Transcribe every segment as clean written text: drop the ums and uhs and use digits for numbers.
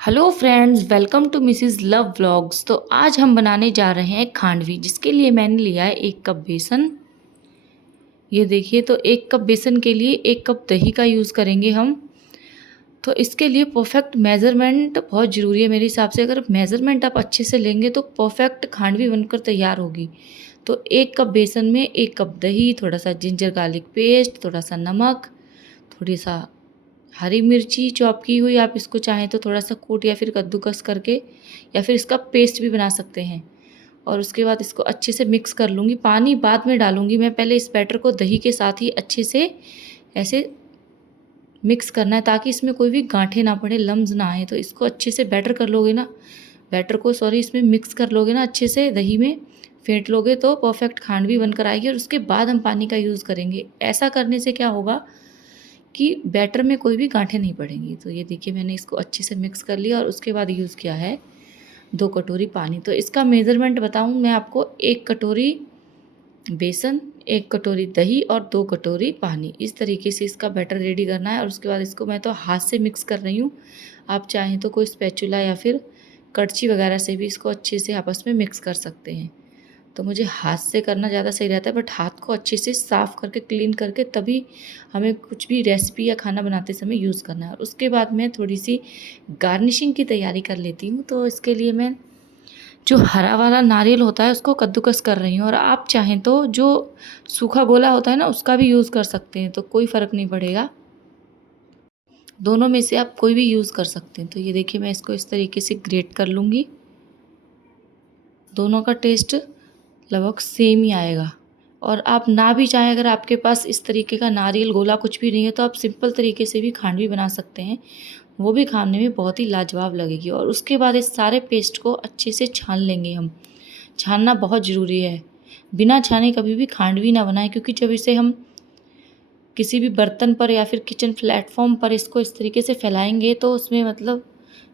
Hello friends, welcome to Mrs love vlogs. तो आज हम बनाने जा रहे हैं खांडवी, जिसके लिए मैंने लिया है 1 कप बेसन। ये देखिए, तो 1 कप बेसन के लिए 1 कप दही का यूज़ करेंगे हम। तो इसके लिए परफेक्ट मेज़रमेंट बहुत ज़रूरी है मेरे हिसाब से। अगर मेज़रमेंट आप अच्छे से लेंगे तो परफेक्ट खांडवी बनकर तैयार होगी। तो 1 कप बेसन में 1 कप दही, थोड़ा सा जिंजर गार्लिक पेस्ट, थोड़ा सा नमक, थोड़ी सा हरी मिर्ची चॉप की हुई, आप इसको चाहें तो थोड़ा सा कूट या फिर कद्दूकस करके या फिर इसका पेस्ट भी बना सकते हैं। और उसके बाद इसको अच्छे से मिक्स कर लूँगी। पानी बाद में डालूँगी मैं, पहले इस बैटर को दही के साथ ही अच्छे से ऐसे मिक्स करना है ताकि इसमें कोई भी गांठें ना पड़े, लम्स ना आए। तो इसको अच्छे से बैटर को इसमें मिक्स कर लोगे ना, अच्छे से दही में फेंट लोगे तो परफेक्ट खांडवी बनकर आएगी। और उसके बाद हम पानी का यूज़ करेंगे। ऐसा करने से क्या होगा कि बैटर में कोई भी गांठें नहीं पड़ेंगी। तो ये देखिए, मैंने इसको अच्छे से मिक्स कर लिया और उसके बाद यूज़ किया है 2 कटोरी पानी। तो इसका मेज़रमेंट बताऊँ मैं आपको, 1 कटोरी बेसन, 1 कटोरी दही और 2 कटोरी पानी, इस तरीके से इसका बैटर रेडी करना है। और उसके बाद इसको मैं तो हाथ से मिक्स कर रही हूँ। आप चाहें तो कोई स्पैचुला या फिर कड़छी वगैरह से भी इसको अच्छे से आपस में मिक्स कर सकते हैं। तो मुझे हाथ से करना ज़्यादा सही रहता है, बट हाथ को अच्छे से साफ़ करके क्लीन करके तभी हमें कुछ भी रेसिपी या खाना बनाते समय यूज़ करना है। और उसके बाद मैं थोड़ी सी गार्निशिंग की तैयारी कर लेती हूँ। तो इसके लिए मैं जो हरा वाला नारियल होता है उसको कद्दूकस कर रही हूँ। और आप चाहें तो जो सूखा गोला होता है ना, उसका भी यूज़ कर सकते हैं, तो कोई फ़र्क नहीं पड़ेगा। दोनों में से आप कोई भी यूज़ कर सकते हैं। तो ये देखिए, मैं इसको इस तरीके से ग्रेट कर लूँगी। दोनों का टेस्ट लगभग सेम ही आएगा। और आप ना भी चाहें, अगर आपके पास इस तरीके का नारियल गोला कुछ भी नहीं है, तो आप सिंपल तरीके से भी खांडवी बना सकते हैं। वो भी खाने में बहुत ही लाजवाब लगेगी। और उसके बाद इस सारे पेस्ट को अच्छे से छान लेंगे हम। छानना बहुत ज़रूरी है। बिना छाने कभी भी खांडवी ना बनाएं, क्योंकि जब इसे हम किसी भी बर्तन पर या फिर किचन प्लेटफॉर्म पर इसको इस तरीके से फैलाएंगे तो उसमें मतलब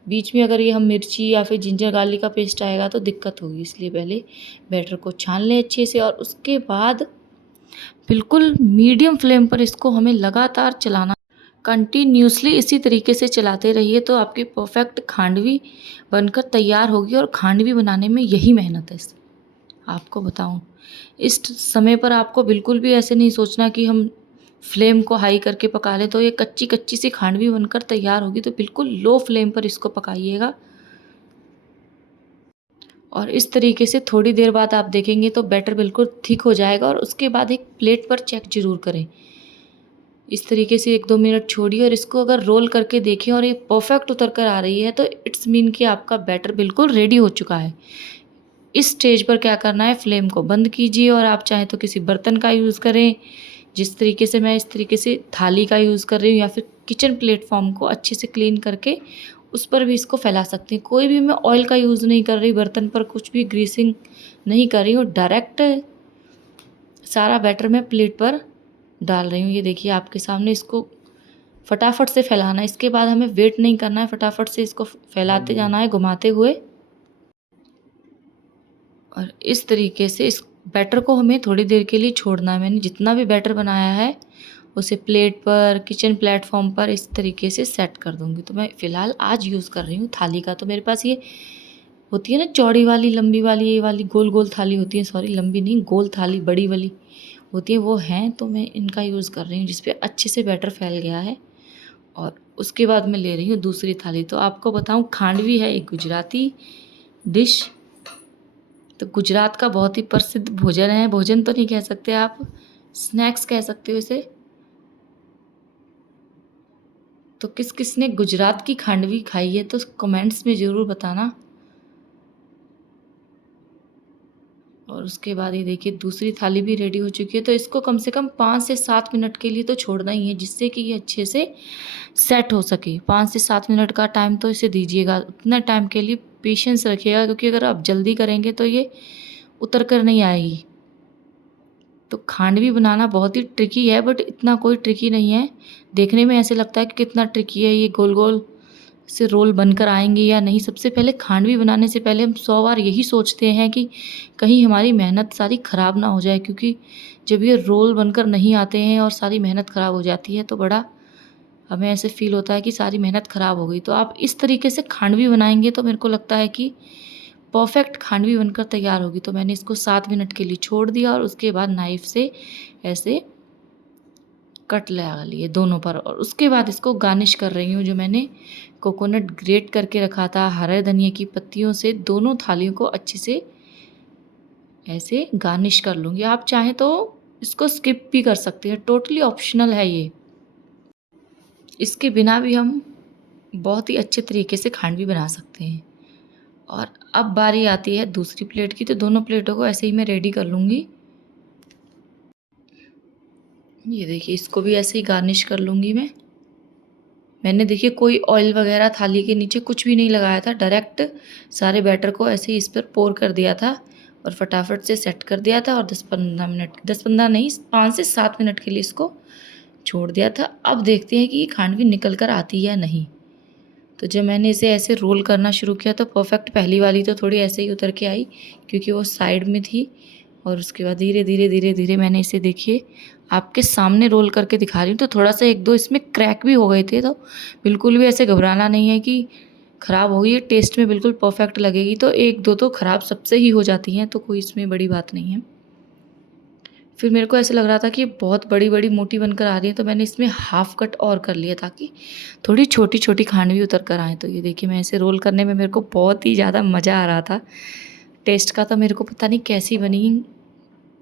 बीच में अगर ये हम मिर्ची या फिर जिंजर गार्लिक का पेस्ट आएगा तो दिक्कत होगी। इसलिए पहले बैटर को छान लें अच्छे से। और उसके बाद बिल्कुल मीडियम फ्लेम पर इसको हमें लगातार चलाना, कंटिन्यूसली इसी तरीके से चलाते रहिए तो आपकी परफेक्ट खांडवी बनकर तैयार होगी। और खांडवी बनाने में यही मेहनत है। आपको बताऊं, इस समय पर आपको बिल्कुल भी ऐसे नहीं सोचना कि हम फ्लेम को हाई करके पका लें तो ये कच्ची कच्ची सी खांडवी बनकर तैयार होगी। तो बिल्कुल लो फ्लेम पर इसको पकाइएगा। और इस तरीके से थोड़ी देर बाद आप देखेंगे तो बैटर बिल्कुल थिक हो जाएगा। और उसके बाद एक प्लेट पर चेक ज़रूर करें। इस तरीके से 1-2 मिनट छोड़िए और इसको अगर रोल करके देखें और ये परफेक्ट उतर कर आ रही है तो इट्स मीन कि आपका बैटर बिल्कुल रेडी हो चुका है। इस स्टेज पर क्या करना है, फ्लेम को बंद कीजिए। और आप चाहें तो किसी बर्तन का यूज़ करें, जिस तरीके से मैं इस तरीके से थाली का यूज़ कर रही हूँ, या फिर किचन प्लेटफॉर्म को अच्छे से क्लीन करके उस पर भी इसको फैला सकते हैं। कोई भी मैं ऑयल का यूज़ नहीं कर रही, बर्तन पर कुछ भी ग्रीसिंग नहीं कर रही हूँ, डायरेक्ट सारा बैटर मैं प्लेट पर डाल रही हूँ। ये देखिए आपके सामने, इसको फटाफट से फैलाना है। इसके बाद हमें वेट नहीं करना है, फटाफट से इसको फैलाते जाना है घुमाते हुए। और इस तरीके से इस बैटर को हमें थोड़ी देर के लिए छोड़ना है। मैंने जितना भी बैटर बनाया है उसे प्लेट पर, किचन प्लेटफॉर्म पर इस तरीके से सेट कर दूंगी। तो मैं फ़िलहाल आज यूज़ कर रही हूँ थाली का। तो मेरे पास ये होती है ना चौड़ी वाली, लंबी वाली, ये वाली गोल गोल थाली होती है, सॉरी लंबी नहीं, गोल थाली बड़ी वाली होती है, वो हैं। तो मैं इनका यूज़ कर रही हूँ, जिस पे अच्छे से बैटर फैल गया है। और उसके बाद मैं ले रही हूँ दूसरी थाली। तो आपको बताऊँ, खांडवी है एक गुजराती डिश। तो गुजरात का बहुत ही प्रसिद्ध भोजन है। भोजन तो नहीं कह सकते आप, स्नैक्स कह सकते हो इसे। तो किस किस ने गुजरात की खांडवी खाई है तो कमेंट्स में ज़रूर बताना। और उसके बाद ये देखिए दूसरी थाली भी रेडी हो चुकी है। तो इसको कम से कम 5 से 7 मिनट के लिए तो छोड़ना ही है, जिससे कि ये अच्छे से सेट हो सके। 5 से 7 मिनट का टाइम तो इसे दीजिएगा। उतना टाइम के लिए पेशेंस रखिएगा, क्योंकि अगर आप जल्दी करेंगे तो ये उतर कर नहीं आएगी। तो खांडवी बनाना बहुत ही ट्रिकी है, बट इतना कोई ट्रिकी नहीं है। देखने में ऐसे लगता है कि कितना ट्रिकी है, ये गोल गोल से रोल बनकर आएंगे या नहीं। सबसे पहले खांडवी बनाने से पहले हम 100 बार यही सोचते हैं कि कहीं हमारी मेहनत सारी ख़राब ना हो जाए, क्योंकि जब ये रोल बनकर नहीं आते हैं और सारी मेहनत ख़राब हो जाती है तो बड़ा हमें ऐसे फील होता है कि सारी मेहनत ख़राब हो गई। तो आप इस तरीके से खांडवी बनाएंगे तो मेरे को लगता है कि परफेक्ट खांडवी बनकर तैयार होगी। तो मैंने इसको 7 मिनट के लिए छोड़ दिया और उसके बाद नाइफ़ से ऐसे कट लगा लिए दोनों पर, और उसके बाद इसको गार्निश कर रही हूँ। जो मैंने कोकोनट ग्रेट करके रखा था हरे धनिया की पत्तियों से, दोनों थालियों को अच्छे से ऐसे गार्निश कर लूँगी। आप चाहें तो इसको स्किप भी कर सकते हैं, टोटली ऑप्शनल है ये। इसके बिना भी हम बहुत ही अच्छे तरीके से खांडवी बना सकते हैं। और अब बारी आती है दूसरी प्लेट की, तो दोनों प्लेटों को ऐसे ही मैं रेडी कर लूँगी। ये देखिए, इसको भी ऐसे ही गार्निश कर लूँगी मैं। मैंने देखिए कोई ऑयल वगैरह थाली के नीचे कुछ भी नहीं लगाया था, डायरेक्ट सारे बैटर को ऐसे ही इस पर पोर कर दिया था और फटाफट से सेट कर दिया था। और 10-15 नहीं, 5 से 7 मिनट के लिए इसको छोड़ दिया था। अब देखते हैं कि ये खांडवी निकल कर आती है या नहीं। तो जब मैंने इसे ऐसे रोल करना शुरू किया तो परफेक्ट, पहली वाली तो थोड़ी ऐसे ही उतर के आई क्योंकि वो साइड में थी। और उसके बाद धीरे धीरे धीरे धीरे मैंने इसे, देखिए आपके सामने रोल करके दिखा रही हूँ, तो थोड़ा सा 1-2 इसमें क्रैक भी हो गए थे। तो बिल्कुल भी ऐसे घबराना नहीं है कि ख़राब हो गई है, टेस्ट में बिल्कुल परफेक्ट लगेगी। तो 1-2 तो ख़राब सबसे ही हो जाती हैं, तो कोई इसमें बड़ी बात नहीं है। फिर मेरे को ऐसे लग रहा था कि बहुत बड़ी बड़ी मोटी बनकर आ रही है, तो मैंने इसमें हाफ कट और कर लिया ताकि थोड़ी छोटी छोटी खांडवी उतर कर आए। तो ये देखिए, मैं ऐसे रोल करने में मेरे को बहुत ही ज़्यादा मज़ा आ रहा था। टेस्ट का तो मेरे को पता नहीं कैसी बनी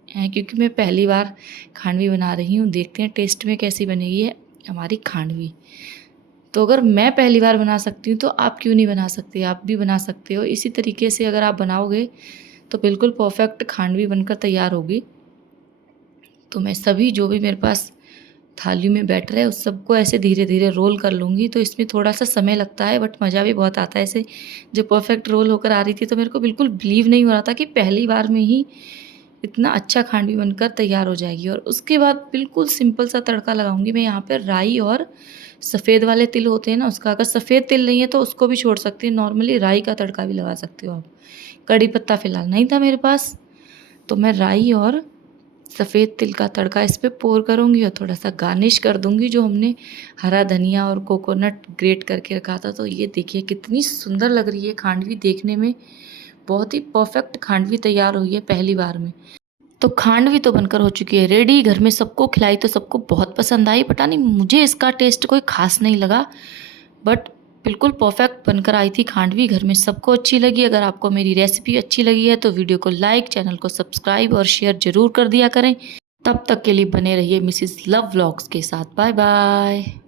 है, क्योंकि मैं पहली बार खांडवी बना रही हूँ। देखते हैं टेस्ट में कैसी बनेगी है हमारी खांडवी। तो अगर मैं पहली बार बना सकती हूँ तो आप क्यों नहीं बना सकते, आप भी बना सकते हो। इसी तरीके से अगर आप बनाओगे तो बिल्कुल परफेक्ट खांडवी बनकर तैयार होगी। तो मैं सभी जो भी मेरे पास थाली में बैटर है उस सबको ऐसे धीरे धीरे रोल कर लूँगी। तो इसमें थोड़ा सा समय लगता है बट मज़ा भी बहुत आता है। ऐसे जब परफेक्ट रोल होकर आ रही थी तो मेरे को बिल्कुल बिलीव नहीं हो रहा था कि पहली बार में ही इतना अच्छा खांडवी बनकर तैयार हो जाएगी। और उसके बाद बिल्कुल सिंपल सा तड़का लगाऊंगी मैं यहाँ पर। राई और सफ़ेद वाले तिल होते हैं ना उसका, अगर सफ़ेद तिल नहीं है तो उसको भी छोड़ सकते हैं, नॉर्मली राई का तड़का भी लगा सकते हो आप। कड़ी पत्ता फ़िलहाल नहीं था मेरे पास, तो मैं राई और सफ़ेद तिल का तड़का इस पर पोर करूँगी और थोड़ा सा गार्निश कर दूँगी जो हमने हरा धनिया और कोकोनट ग्रेट करके रखा था। तो ये देखिए कितनी सुंदर लग रही है खांडवी, देखने में बहुत ही परफेक्ट खांडवी तैयार हुई है पहली बार में। तो खांडवी तो बनकर हो चुकी है रेडी, घर में सबको खिलाई तो सबको बहुत पसंद आई। पता नहीं मुझे इसका टेस्ट कोई खास नहीं लगा, बट बिल्कुल परफेक्ट बनकर आई थी खांडवी, घर में सबको अच्छी लगी। अगर आपको मेरी रेसिपी अच्छी लगी है तो वीडियो को लाइक, चैनल को सब्सक्राइब और शेयर ज़रूर कर दिया करें। तब तक के लिए बने रहिए मिसेस लव व्लॉग्स के साथ। Bye bye.